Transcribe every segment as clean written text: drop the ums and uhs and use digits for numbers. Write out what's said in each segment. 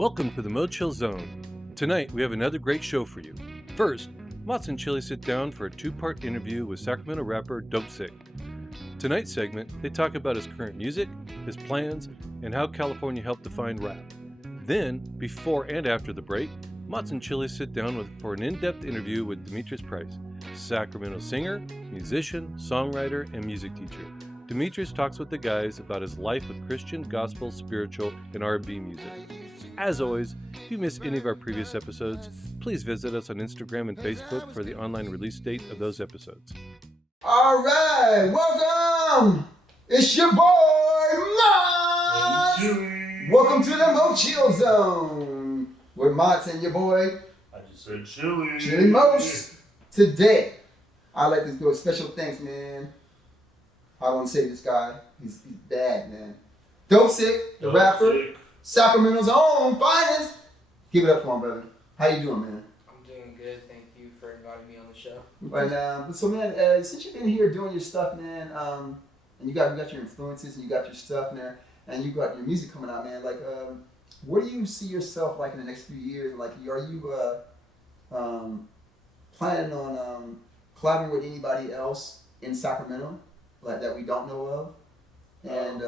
Welcome to the MoChill Zone. Tonight we have another great show for you. First, Mott's and Chili sit down for a two-part interview with Sacramento rapper Dopesixc. Tonight's segment, they talk about his current music, his plans, and how California helped define rap. Then, before and after the break, Mott's and Chili sit down for an in-depth interview with Demetrius Price, Sacramento singer, musician, songwriter, and music teacher. Demetrius talks with the guys about his life with Christian, gospel, spiritual, and R&B music. As always, if you missed any of our previous episodes, please visit us on Instagram and Facebook for the online release date of those episodes. All right, welcome! It's your boy, Mott! Welcome to the MoChill Zone with Mott and your boy, I just said Chili. Chili Most. Today, I'd like to do a special thanks, man. I want to say this guy, he's bad, man. Dopesixc, the rapper, Sacramento's own finest. Give it up for him, brother. How you doing, man? I'm doing good. Thank you for inviting me on the show. And so, man, since you've been here doing your stuff, man, and you got your influences and you got your stuff, man, and you got your music coming out, man. Like, where do you see yourself like in the next few years? Like, are you planning on collaborating with anybody else in Sacramento, like that we don't know of? And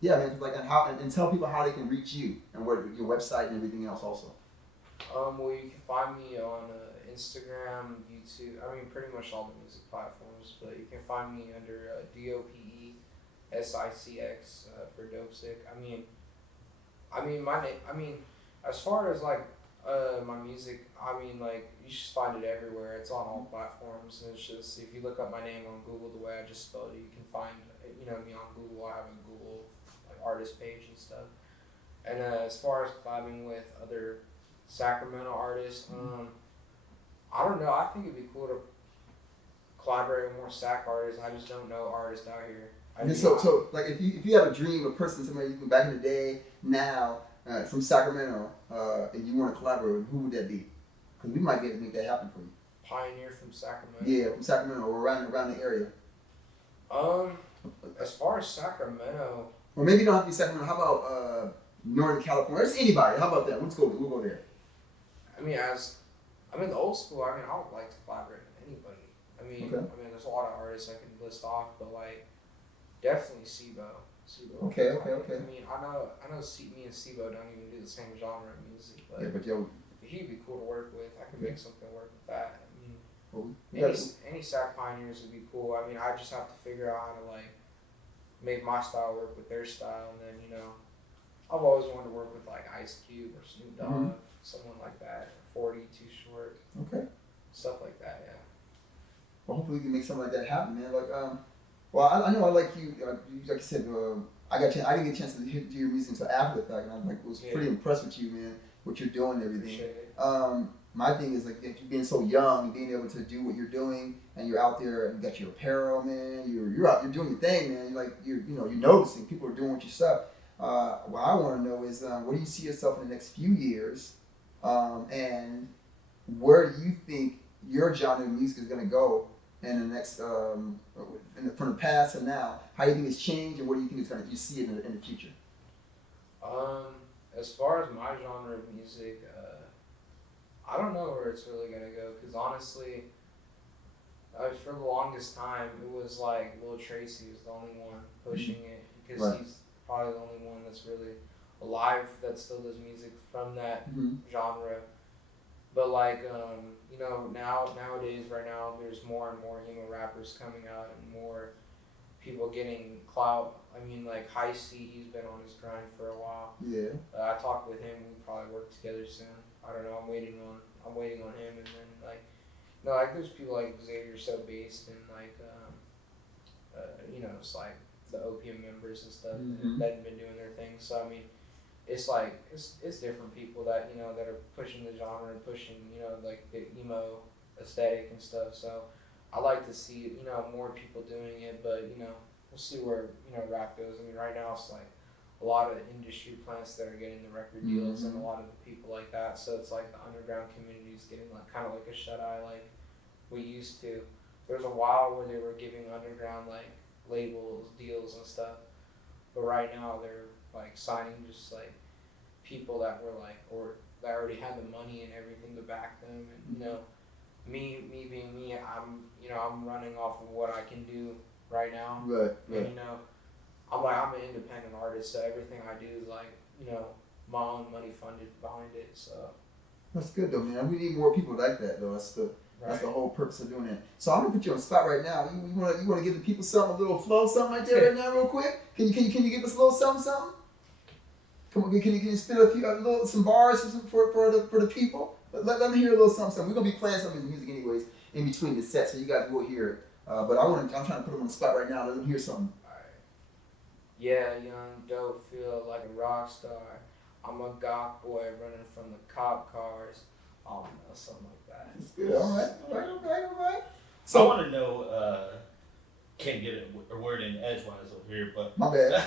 yeah, man, like, and tell people how they can reach you and where your website and everything else also. Well, you can find me on Instagram, YouTube. I mean, pretty much all the music platforms. But you can find me under Dopesixc for Dopesixc. I mean, my name. I mean, as far as like my music, I mean, like you should find it everywhere. It's on all platforms, and it's just if you look up my name on Google the way I just spelled it, you can find me on Google. I have a Google artist page and stuff. And as far as collabing with other Sacramento artists, I don't know. I think it'd be cool to collaborate with more Sac artists. I just don't know artists out here. So like if you have a dream, a person, somebody you can back in the day, now from Sacramento, and you want to collaborate with, who would that be? Because we might be able to make that happen for you. Pioneer from Sacramento. Yeah, from Sacramento or around the area. As far as Sacramento. Or maybe you don't have to be Sacramento. How about Northern California? It's anybody. How about that? We'll go there. I mean, the old school. I mean, I would like to collaborate with anybody. Okay. There's a lot of artists I can list off, but like, definitely Sibo. Okay. I mean, I know. Me and Sibo don't even do the same genre of music, but yeah, but he'd be cool to work with. I could make something work with that. I mean, well, any Sac pioneers would be cool. I mean, I just have to figure out how to like make my style work with their style, and then I've always wanted to work with like Ice Cube or Snoop Dogg, someone like that. 40 Too Short. Okay. Stuff like that, yeah. Well, hopefully we can make something like that happen, man. Like, well, I know I like you. Like I said, I didn't get a chance to hear your music until after the fact, and I was pretty impressed with you, man. What you're doing and everything. Appreciate it. My thing is like you being so young and being able to do what you're doing, and you're out there and you got your apparel, man. You're out, you're doing your thing, man. You're noticing people are doing what your stuff. What I want to know is where do you see yourself in the next few years, and where do you think your genre of music is going to go in the next from the past and now? How do you think it's changed, and what do you think you see it in the future? As far as my genre of music, I don't know where it's really gonna go. Cause honestly, for the longest time, it was like Lil Tracy was the only one pushing it because he's probably the only one that's really alive that still does music from that genre. But like nowadays, right now, there's more and more emo rappers coming out and more people getting clout. I mean, like High C, he's been on his grind for a while. Yeah. I talked with him. We probably work together soon. I don't know. I'm waiting on him, and then like there's people like Xavier So Based and like it's like the Opium members and stuff that have been doing their thing. So I mean, it's like it's different people that that are pushing the genre and pushing like the emo aesthetic and stuff. So I like to see more people doing it, but we'll see where rap goes. I mean, right now it's like a lot of industry plants that are getting the record deals and a lot of the people like that. So it's like the underground community is getting like kind of like a shut eye like we used to. There was a while where they were giving underground like labels deals and stuff, but right now they're like signing just like people that were like, or that already had the money and everything to back them. And you know, me being me, I'm running off of what I can do right now. Right. And you know, I'm an independent artist, so everything I do is like, you know, my own money funded behind it. So that's good though, man. We need more people like that though. That's the whole purpose of doing it. So I'm gonna put you on the spot right now. You wanna give the people something, a little flow, something like that right now, real quick? Can you give us a little something? Come on, can you spit some bars for the people? Let them hear a little something. We're gonna be playing some of his music anyways in between the sets, so you guys will hear it. But I'm trying to put them on the spot right now. Let them hear something. Yeah, young, dope, feel like a rock star. I'm a goth boy running from the cop cars. I don't know, something like that. That's good. All right. So I want to know, can't get a word in edgewise over here, but my bad.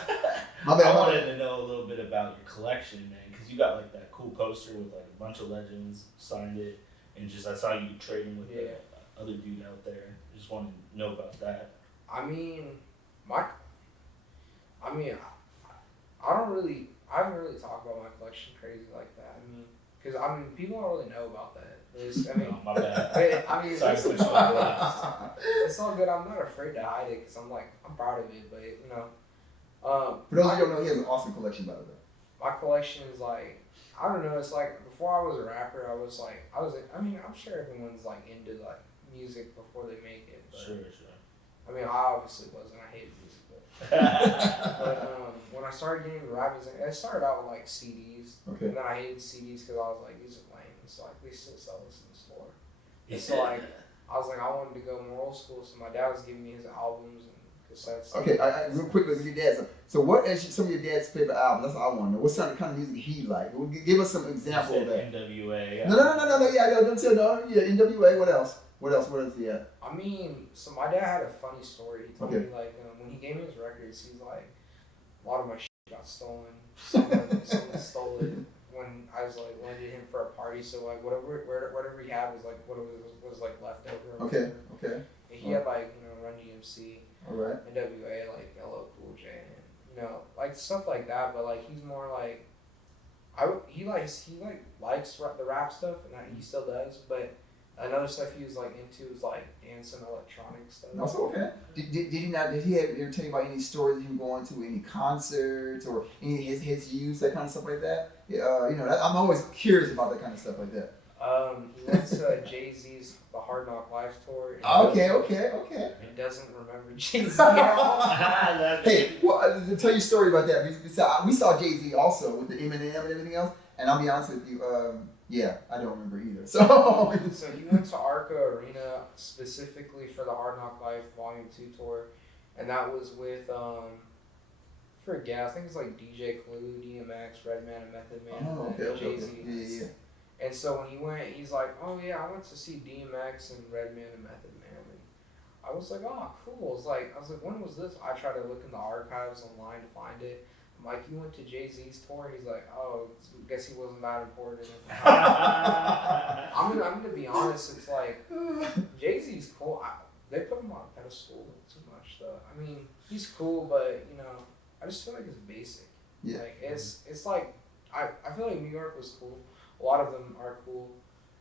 I wanted to know a little bit about your collection, man, because you got like that cool poster with like a bunch of legends signed it, and just I saw you trading with the other dude out there. Just wanted to know about that. I haven't really talked about my collection crazy like that. Because people don't really know about that. No, my bad. It's all good. I'm not afraid to hide it because I'm proud of it. But you know, for those of you who don't know, he has an awesome collection, by the way. My collection is like, I don't know. It's like before I was a rapper, I'm sure everyone's like into like music before they make it. But, Sure. I obviously wasn't. I hated music. But when I started getting into rap music, I started out with like CDs. Okay. And then I hated CDs because I was like, these are lame. So like, they still sell this in the store. And so like, I was like, I wanted to go more old school. So my dad was giving me his albums and cassettes. Okay, real quickly with your dad. So what is some of your dad's favorite albums? That's what I want to know. What kind of music he like? Give us some example of that. NWA. No. Yeah, don't tell no. Yeah, NWA. What else? What else? Yeah. So my dad had a funny story. He told me like when he gave me his records, he's like, a lot of my shit got stolen. Someone stole it when I was like lending him for a party. So like whatever he had was like what was like left over. Okay. And he had like Run DMC, all right, NWA, like LL Cool J, and like stuff like that. But like he's more like he likes the rap stuff, and he still does, but. Another stuff he was like into was like dance and electronic stuff. That's okay. Did he ever tell you about any stories of him going to any concerts or any his use, that kind of stuff like that? Yeah, I'm always curious about that kind of stuff like that. He went to Jay-Z's The Hard Knock Live tour. Okay. And doesn't remember Jay-Z at all. Hey, well, to tell you a story about that, we saw Jay-Z also with the Eminem and everything else, and I'll be honest with you, yeah, I don't remember either. So he went to Arca Arena specifically for the Hard Knock Life Volume 2 tour, and that was with I think it's like DJ Clue, DMX, Redman, and Method Man, and Jay-Z. Yeah. And so when he went, he's like, oh yeah, I went to see DMX and Redman and Method Man. And I was like, oh cool. I was like, when was this? I tried to look in the archives online to find it. I'm like, you went to Jay-Z's tour? He's like, oh, guess he wasn't that important. I'm gonna be honest. It's like Jay-Z's cool. They put him on a pedestal too much though. He's cool, but I just feel like it's basic. Yeah. Like it's like I feel like New York was cool. A lot of them are cool.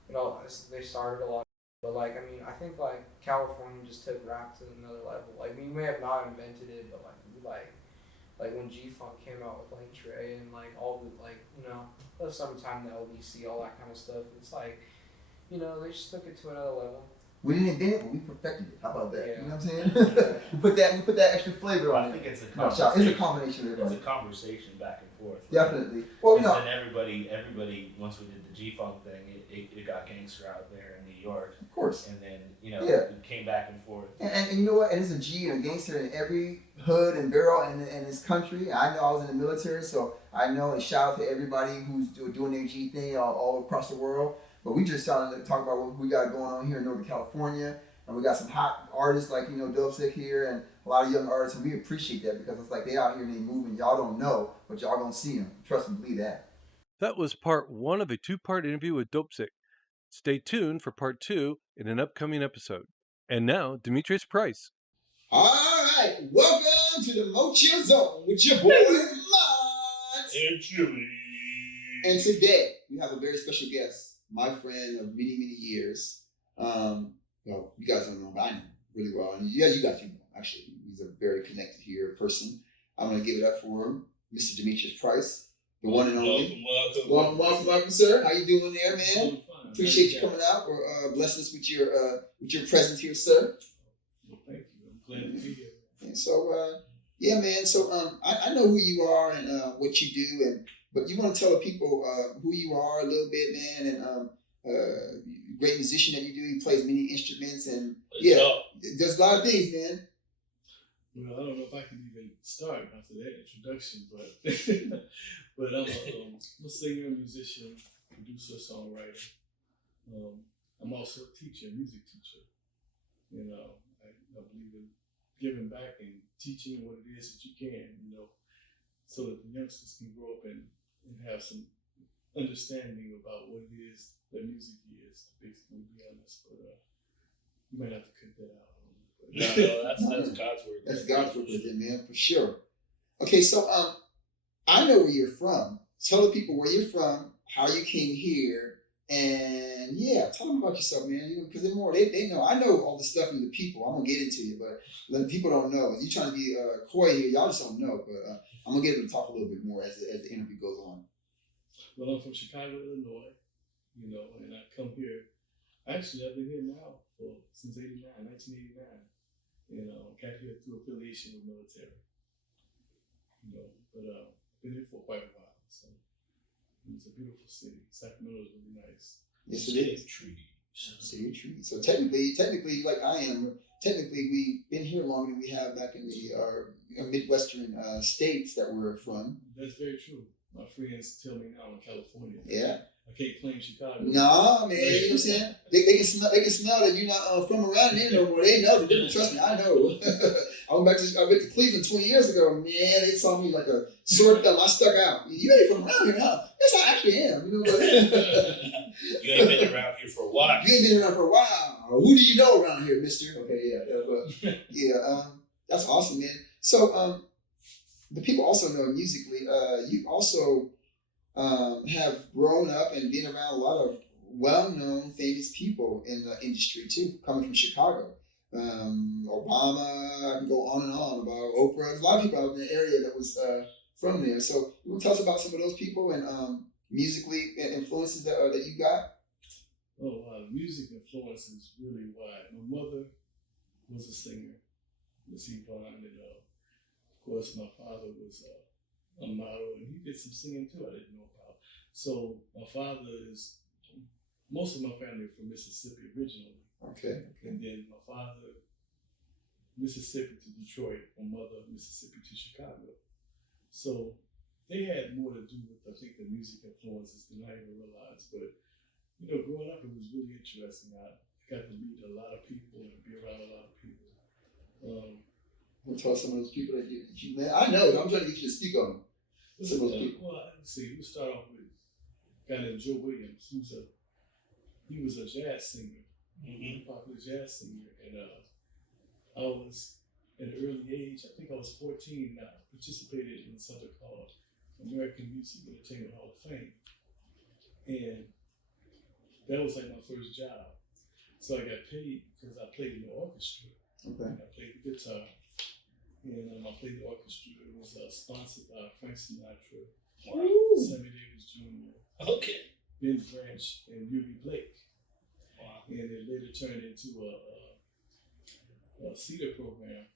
They started a lot. But I think like California just took rap to another level. Like we may have not invented it, but like when G-Funk came out with like Trey and like all the the Summertime, the LBC, all that kind of stuff. It's like, they just took it to another level. We didn't invent it, but we perfected it. How about that? Yeah. You know what I'm saying? we put that extra flavor on it. I think it's a conversation. It's a combination of everybody. It's a conversation back and forth. Right? Definitely. Well, then everybody, once we did the G-Funk thing, it got gangster out there in New York. Of course. And then, it came back and forth. And you know what? And there's a G and a gangster in every hood and barrel in this country. I know I was in the military, so I know, and shout out to everybody who's doing their G thing all across the world. But we just started to talk about what we got going on here in Northern California. And we got some hot artists like, Dopesixc here and a lot of young artists. And we appreciate that because it's like they out here and they moving. Y'all don't know, but y'all gonna see them. Trust me, believe that. That was part 1 of a 2-part interview with Dopesixc. Stay tuned for part 2 in an upcoming episode. And now, Demetrius Price. All right, welcome to the MoChill Zone with your boy, Mods. And Chili. And today we have a very special guest, my friend of many, many years. Well, you guys don't know, but I know really well. And yeah, you guys do know. Actually, he's a very connected here person. I'm going to give it up for him, Mr. Demetrius Price, the one and only. Welcome, sir. How you doing there, man? Appreciate you coming out or blessing us with your presence here, sir. Well, thank you. I'm glad to be here. And so, yeah, man. So, I know who you are and what you do, but you want to tell the people who you are a little bit, man, and great musician that you do. He plays many instruments, and does a lot of things, man. Well, I don't know if I can even start after that introduction, but but I'm a singer, musician, producer, songwriter. I'm also a teacher, music teacher. You know, I believe in giving back and teaching what it is that you can, you know, so that the youngsters can grow up and have some understanding about what it is that music is, to basically be honest. But you might have to cut that out. No, that's God's word. That's God's word, man, for sure. Okay, so I know where you're from. Tell the people where you're from, how you came here, and yeah, tell them about yourself, man. Because they're more, they know. I know all the stuff and the people. I'm gonna get into you, but the people don't know. You trying to be coy here? Y'all just don't know. But I'm gonna get them to talk a little bit more as the interview goes on. Well, I'm from Chicago, Illinois. You know, and I come here. Actually, I've been here now since 1989. You know, got here through affiliation with military. You know, but been here for quite a while. So it's a beautiful city. Sacramento is really nice. Yes, it is. City of trees. So technically, like I am, we've been here longer than we have back in the Midwestern states that we're from. That's very true. My friends tell me now in California. Yeah. I can't claim Chicago. Nah, man, you know what I'm saying? They can smell that you're not from around there no more. They know the difference. Trust me, I know. I went to Cleveland 20 years ago. Man, they saw me like a sore thumb. I stuck out. You ain't from around here, huh? Yes, I actually am. You know what? You ain't been around here for a while. You ain't been around for a while. Who do you know around here, mister? Okay, yeah. That's awesome, man. So, the people also know musically, you also have grown up and been around a lot of well-known, famous people in the industry too, coming from Chicago. Obama, I can go on and on about Oprah. There's a lot of people out in the area that was from there. So you want to tell us about some of those people and musically influences that you got? Oh, music influence is really wide. My mother was a singer, Miss Yvonne, and of course my father was a model, and he did some singing too I didn't know about. So my father is, most of my family are from Mississippi originally. Okay. And then my father, Mississippi to Detroit, my mother, Mississippi to Chicago. So they had more to do with, I think, the music influences than I even realized. But, you know, growing up, it was really interesting. I got to meet a lot of people and be around a lot of people. We'll tell some of those people that you met. I know, I'm trying to get you to speak on them. Some of those people. Well, let's see, we'll start off with a guy named Joe Williams, he was a jazz singer. Popular jazz singer, and I was at an early age. I think I was 14. I participated in something called American Music Entertainment Hall of Fame, and that was like my first job. So I got paid because I played in the orchestra. Okay. And I played the guitar, and I played the orchestra. It was sponsored by Frank Sinatra, Sammy Davis Jr., Ben Branch, and Ruby Blake. Wow. And it later turned into a theater program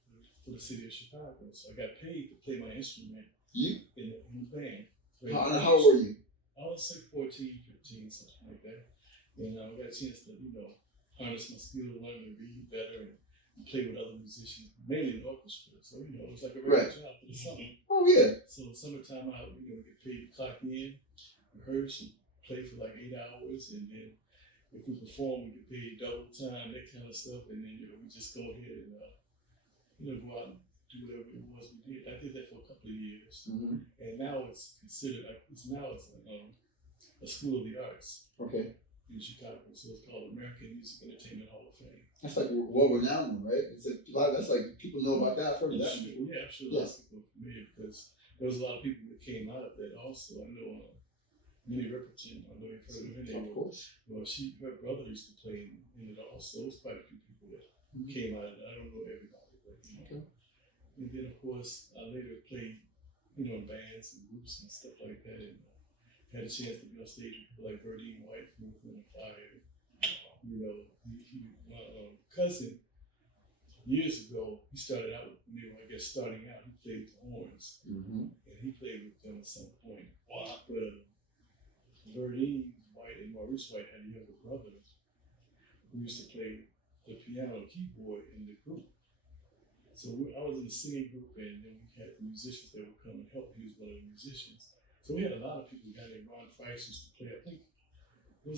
for the city of Chicago. So I got paid to play my instrument in the band. How old were you? I was like 14, 15, something like that. And I got a chance to, harness my skill, learn to read better, and play with other musicians, mainly in orchestra. So, it was like a regular job for the summer. Oh, yeah. So summertime, I would get paid to clock in, rehearse, and play for like 8 hours, and then if we perform, we get paid double time, that kind of stuff, and then we just go ahead and go out and do whatever it was we did. I did that for a couple of years, and now it's considered a school of the arts. Okay. In Chicago, so it's called American Music Entertainment Hall of Fame. That's like world-renowned, right? That's like people know about that. I've heard of that. Yeah, I'm sure a lot of people are familiar because there was a lot of people that came out of that also. I know Minnie Riperton. I know you've heard of her name. Of course. Well, her brother used to play in it also. There's quite a few people that came out of it. I don't know everybody, but Okay. And then of course I later played, in bands and groups and stuff like that, and had a chance to be on stage with people like Verdine White from Earth, Wind and Fire. My cousin years ago, he started out with starting out, he played with the horns, and he played with them at some point. Wow. But Verdine White and Maurice White had a younger brother who used to play the piano and keyboard in the group. So I was in the singing group, and then we had the musicians that would come and help. He was one of the musicians. So we had a lot of people. A guy named Ron Price used to play. I think, I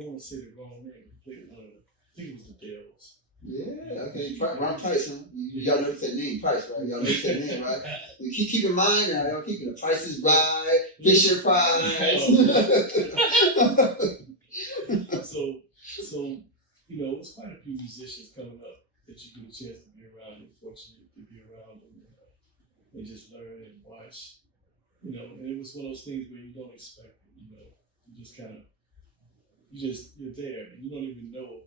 don't want to say the wrong name. He played one of I think it was the Dells. Yeah, okay. Ron Price, huh? Y'all notice that name, Price, right? Y'all notice that name, right? You keep in mind now, y'all keeping the Prices Right, Fisher Price. So, it was quite a few musicians coming up that you get a chance to be around. You're fortunate to be around and just learn and watch. And it was one of those things where you don't expect it. You just kind of, you're there, and you don't even know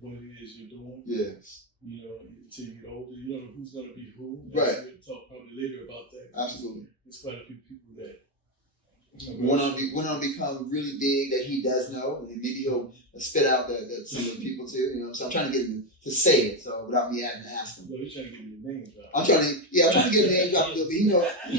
what it is you're doing. Yes. Until you get older, you don't know who's going to be who. Right. We'll talk probably later about that. Absolutely. There's quite a few people that went on to become really big that he does know, and maybe he'll spit out that some of the people too. So I'm trying to get him to say it, so without me having to ask him. No, you're trying to get your name drop. I'm trying to get a name drop a little bit. He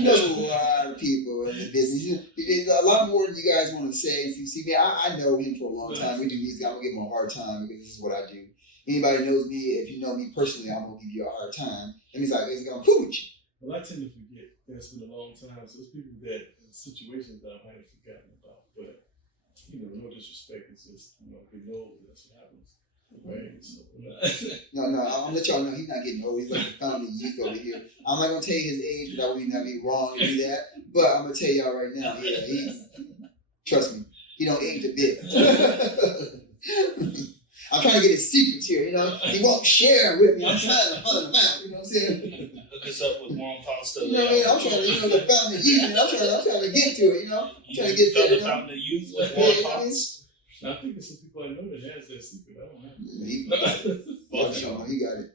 knows a lot of people in the business. There's a lot more than you guys want to say. If you see me, I know him for a long time. We do music. I'm gonna give him a hard time because this is what I do. Anybody knows me, if you know me personally, I'm gonna give you a hard time. And he's like, it's gonna fool with you. Well, I tend to forget. It's been a long time. So there's people that in situations that I might have forgotten about. But no disrespect. It's just getting old. That's what happens. Right? So, No, I'm gonna let y'all know he's not getting old. He's like a fountain of youth over here. I'm not gonna tell you his age, but that would not be wrong to do that. But I'm gonna tell y'all right now, trust me, he don't age a bit. I'm trying to get his secrets here, He won't share with me. I'm trying to find him out, you know what I'm saying? Hook us up with warm pasta. You know what I mean? I'm trying to, the fountain of youth, I'm trying to get to it, I'm trying to get there. The fountain of youth with warm pasta. I think there's some people I know that has that secret. I don't have it. He got it.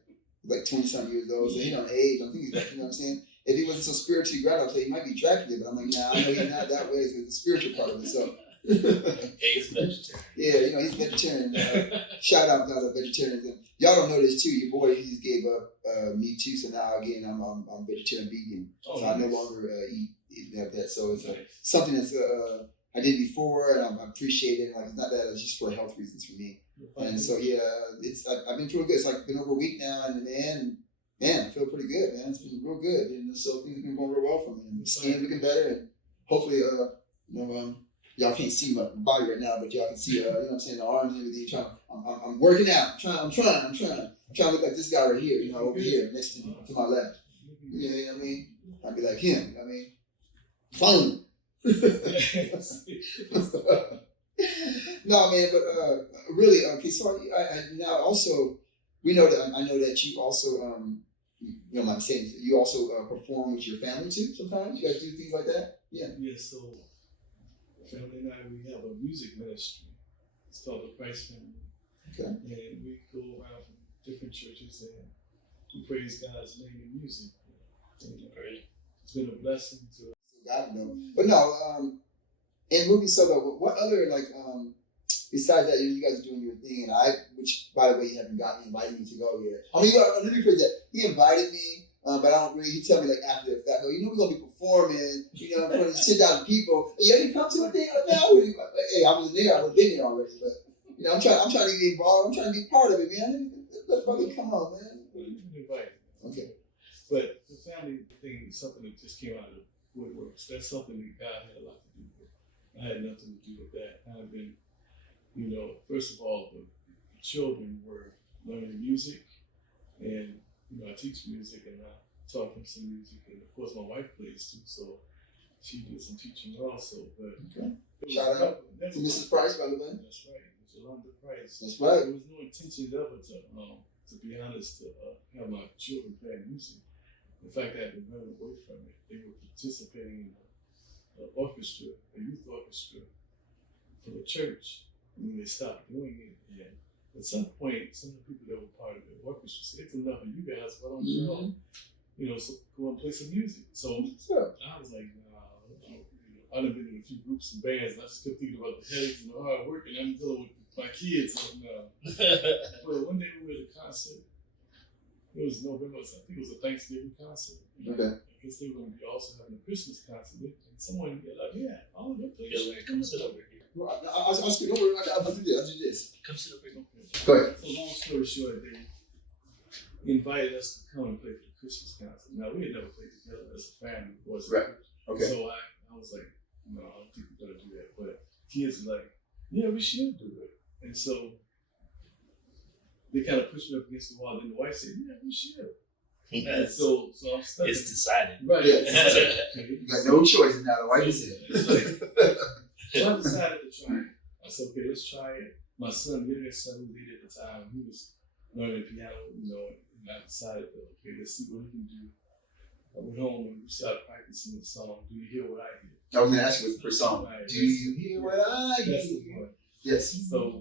Like 20-something years old, so he don't age. I think he's like, you know what I'm saying? If he wasn't so spiritually grounded, I'd say he might be Dracula, but I'm like, nah, I know he's not that way. It's the spiritual part of it, so. He's vegetarian. Yeah, he's vegetarian. Shout out to other vegetarians. Y'all don't know this too. Your boy, he just gave up meat too, so now again I'm vegetarian vegan. So I no longer eat that. So it's something that's I did before, and I appreciate it. Like it's not that; it's just for health reasons for me. And so I've been feeling good. It's like been over a week now, and man, I feel pretty good, man. It's been real good, and so things have been going real well for me. And the skin looking better, and hopefully, y'all can't see my body right now, but y'all can see, what I'm saying, the arms and everything. I'm working out. I'm trying to look like this guy right here, over here, next to me, to my left. You know what I mean? I'd be like him, you know what I mean? Clone him. No, man, but really, okay, so I now also, I know that you also, you mind saying, you also perform with your family too sometimes? You guys do things like that? Yeah. Yeah, so family and I, we have a music ministry. It's called the Price Family. Okay. And we go around different churches and we praise God's name in music. It's been a blessing to us. God knows. But no, in movie solo, what other, besides that, you guys are doing your thing, and which, by the way, you haven't invited me to go yet. I mean, let me phrase that. He invited me, but I don't really, he tell me after the fact, we're going to be performing, in front of 10,000 people. Hey, you didn't come to a thing like that? Hey, I was there, I would have been there already, but, I'm trying to get involved, I'm trying to be part of it, man. Let's fucking come on, man. Well, you can invite me. Okay. But the family thing is something that just came out of the woodworks. That's something that God had a lot to do with. I had nothing to do with that. I've been, first of all, the children were learning music, and I teach music and I taught them some music, and of course my wife plays too, so she did some teaching also. But shout out to Mrs. Price, by the way. That's right, Yolanda Price. That's right. There was no intention ever to be honest, to have my children playing music. In fact, I had been running away from it. They were participating in an orchestra, a youth orchestra, for the church, and they stopped doing it. And at some point, some of the people that were part of the orchestra said, "It's enough of you guys. Why don't you all, so go and play some music?" So I was like, "Nah, I've been in a few groups and bands, and I just kept thinking about the headaches and the hard work, and I'm dealing with my kids." And, but one day we were at a concert. It was November. I think it was a Thanksgiving concert. Okay. I guess they were going to be also having a Christmas concert. And someone was like, "Yeah, all of them play." Yeah, man, come sit over here. Well, I'll speak. Don't worry, I'll do this. I'll do this. Come sit over here. Go ahead. So long story short, they invited us to come and play for the Christmas concert. Now, we had never played together as a family, of course. Right. Okay. So I was like, no, I don't think we're going to do that. But kids were like, yeah, we should do it. And so they kind of pushed me up against the wall. Then the wife said, yeah, we should. And so I'm stuck. It's decided. Right. Yeah. Okay. You got no choice now. The wife is it. So I decided to try it. I said, okay, let's try it. My son, the youngest son, who was 8 at the time, he was learning piano, and I decided, okay, let's see what he can do. I went home and we started practicing the song, Do You Hear What I Hear? I was going to ask you what's the first song. Right. Do you hear what I That's the hear? one. Yes. So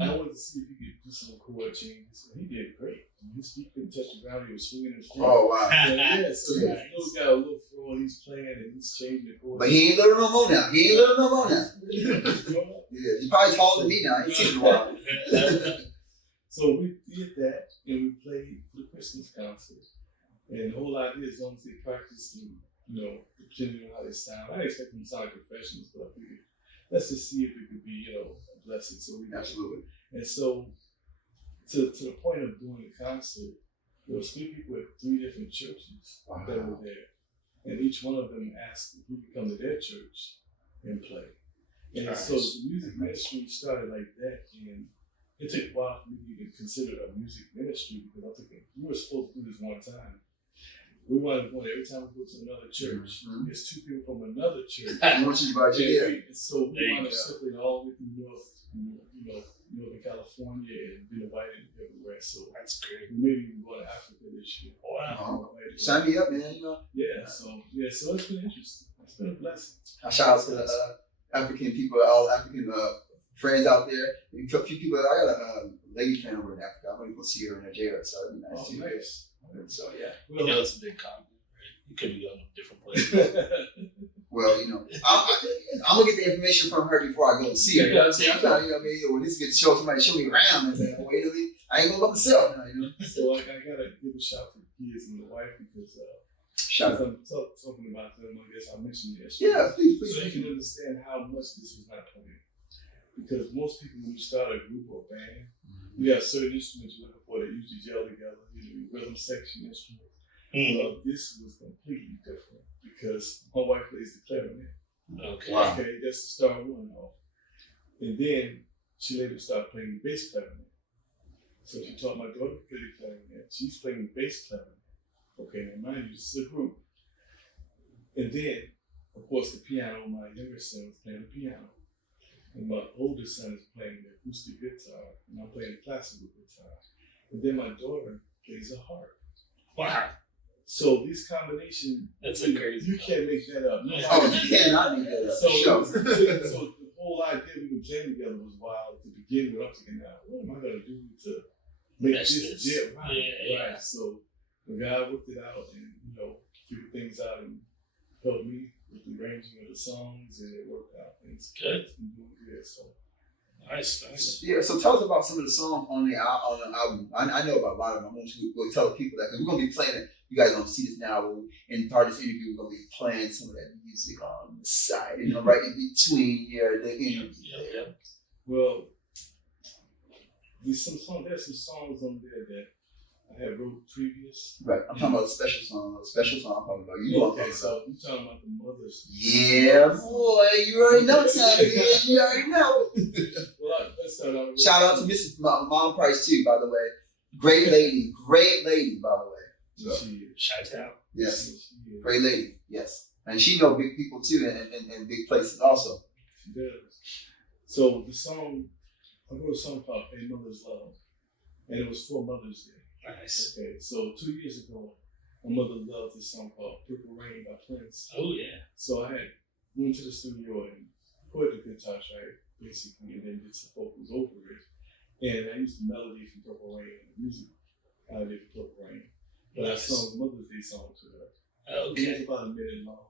I wanted to see if he could do some chord changes, and he did great. His feet couldn't touch the ground, he was swinging and throwing. Oh, wow. Yeah, so Yeah. he's got a little throw, and he's playing, and he's changing the chords. But he ain't little no more now. He ain't little no more now. So Yeah, he's probably taller than me now. I ain't seen him in a while. we did that, and we played for the Christmas concert. And the whole idea, as long as they practice and, depending on how they sound, I didn't expect them to sound like professionals, but I figured, let's just see if it could be, a blessing. So we did. Absolutely. And so, to the point of doing the concert, there was 3 people at 3 different churches that were there. And each one of them asked if we could come to their church and play. And so the music ministry started like that. And it took a while for me to even consider a music ministry, because I'm thinking, we were supposed to do this one time. We wanted one every time we go to another church. There's 2 people from another church. I want you to buy you. And so we wanted to separate all the way through Northern California, and been invited everywhere. So That's great. maybe we can go to Africa this year. Wow. Sign me up, man. Yeah, so it's been interesting. It's been a blessing. I shout out to the African people, all African friends out there. A few people. I got a lady friend over in Africa. I'm gonna go see her in Nigeria, so it'd be nice to Nice. So yeah. Well, It's a big continent, right? You could be going to different places. Well, I'm gonna get the information from her before I go and see her. You know what I'm saying? I'm trying, when this gets to somebody show me around, and I ain't gonna go myself now. So I gotta give a shout to the kids and the wife, because Shout out. I'm talking about them. I guess I mentioned it. Yeah, please. So you can understand how much this was not planned. Because most people, when you start a group or band, you have certain instruments you're looking for that usually gel together, your rhythm section instrument. Well, this was completely different, because my wife plays the clarinet. Okay. Wow. Okay, that's the star one off. And then she later started playing the bass clarinet. So she taught my daughter to play the clarinet. She's playing the bass clarinet. Okay, now mind you, this is a group. And then, of course, the piano, my younger son was playing the piano. And my older son is playing the acoustic guitar, and I'm playing the classical guitar. And then my daughter plays a harp. Wow. So this combination, That's a crazy. you can't make that up. No, Oh, you cannot make that up. so, Sure. so the whole idea we were playing together was wild to begin with. I'm thinking, now, what am I going to do to make Mesh this this. jet right? Yeah. Right. So the guy worked it out and, figured things out and helped me with the arranging of the songs, and it worked out. And it's Good. It's been doing good. So Nice. Yeah, so tell us about some of the songs on the album. I know about a lot of them. I want you to tell the people that, because we're going to be playing it. You guys don't see this now, but in part of this interview, we're going to be playing some of that music on the side, right in between the interview. Yep. well, there's some songs on there that I had wrote previous. Right, I'm talking about a special song I'm talking about. You know what I'm talking about. So you talking about the mothers? Yeah, boy, you already know what time it is. You already know. Well, let's start out. Shout out to Mrs. Mom Price too, by the way. Great lady, by the way. So, Chi-town. yes, great lady, yes, and she know big people too, and big places also. She does. So the song, I wrote a song called "A Mother's Love," and it was for Mother's Day. Nice. Okay, so 2 years ago, my mother loved this song called "Purple Rain" by Prince. Oh yeah. So I went to the studio and recorded the guitar track, basically, and then did some vocals over it. And I used the melody from Purple Rain and the music out of it from Purple Rain. But I sung Mother's Day song to her. Okay. It was about a minute long.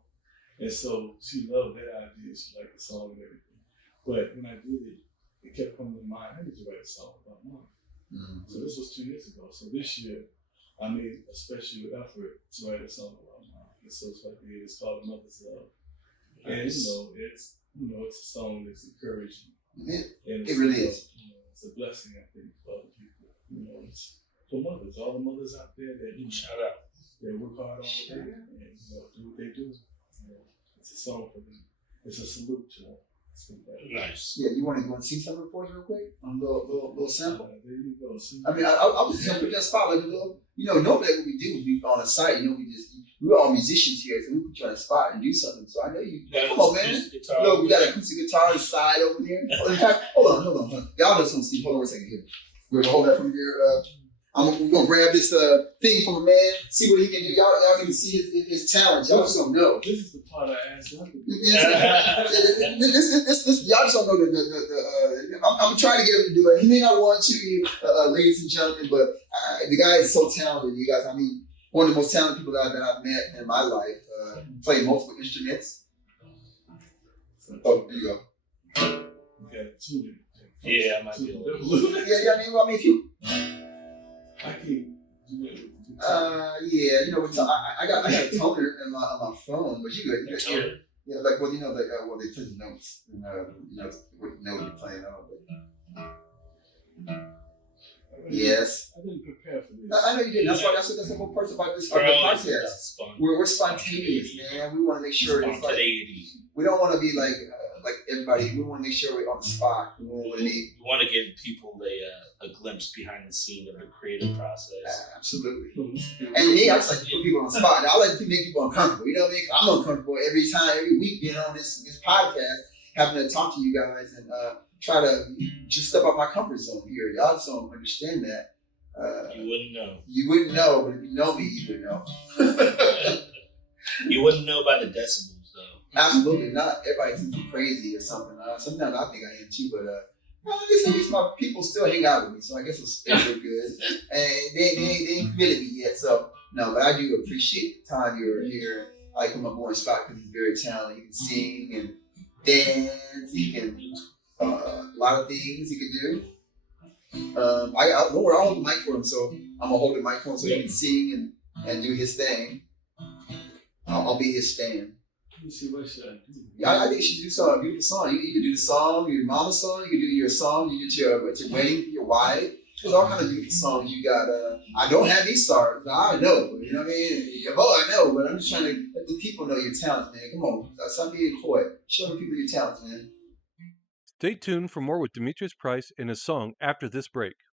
And so she loved that idea. She liked the song and everything. But when I did it, it kept coming to mind. I need to write a song about mom. Mm-hmm. So this was 2 years ago. So this year, I made a special effort to write a song about mom. And so it's like it's called Mother's Love. And it's a song that's encouraging. It really is. It's a blessing, I think, for other people. It's for mothers, all the mothers out there that shout out. They work hard all day and do what they do. It's a song for them. It's a salute to them. Nice. Yeah, you want to go and see something for us real quick? A little sample? There you go. I mean, I was just going to put that spot like a little, normally what we do is we on a site, we're all musicians here, so we put you on a spot and do something. So I know you, come on, man. Look, we got acoustic guitar on the side over there. In fact, hold on. Y'all just don't see, hold on a second here. We're going to hold that from here. We're going to grab this thing from a man, see what he can do. Y'all can see his talent. Y'all just don't know. This is the part I asked y'all to do. Y'all just don't know I'm trying to get him to do it. He may not want to, ladies and gentlemen, but the guy is so talented. You guys, one of the most talented people that I've met in my life. Played multiple instruments. Oh, there you go. Okay, 2 minutes. Yeah, I might be a little. Yeah, if you. I can't do it. I got a toner on my phone, but you good. Toner? Yeah, they play the notes, what note you're playing on. Yes. I didn't prepare for this. I know you didn't. That's the whole part about this podcast. We're spontaneous, man. We want to make sure it's like we don't want to be like everybody. We want to make sure we're on the spot. We want to give people a glimpse behind the scene of the creative process. Absolutely. And me, I just like to put people on the spot. And I like to make people uncomfortable. You know what I mean? I'm uncomfortable every week being on this podcast, having to talk to you guys and try to just step out my comfort zone here. Y'all just don't understand that. You wouldn't know. You wouldn't know, but if you know me, you would know. You wouldn't know by the decibels, though. Absolutely not. Everybody thinks I'm crazy or something. Sometimes I think I am too, but at least my people still hang out with me, so I guess it's real good. And they ain't committed me yet, so no. But I do appreciate the time you're here. I like him up more in spot because he's very talented. He can sing and dance. He can a lot of things he can do. Don't worry, I'll hold the mic for him, so I'm gonna hold the mic for him so he can sing and do his thing. I'll be his stand. Let me see, what should I do? Yeah, I think you should do a beautiful song. You can do the song, your mama's song. You can do your song. You get your wedding for your wife. There's all kinds of beautiful songs. You got. I don't have these stars. I know. You know what I mean? I know, but I'm just trying to let the people know your talents, man. Come on, stop being coy. Show the people your talents, man. Stay tuned for more with Demetrius Price and his song after this break.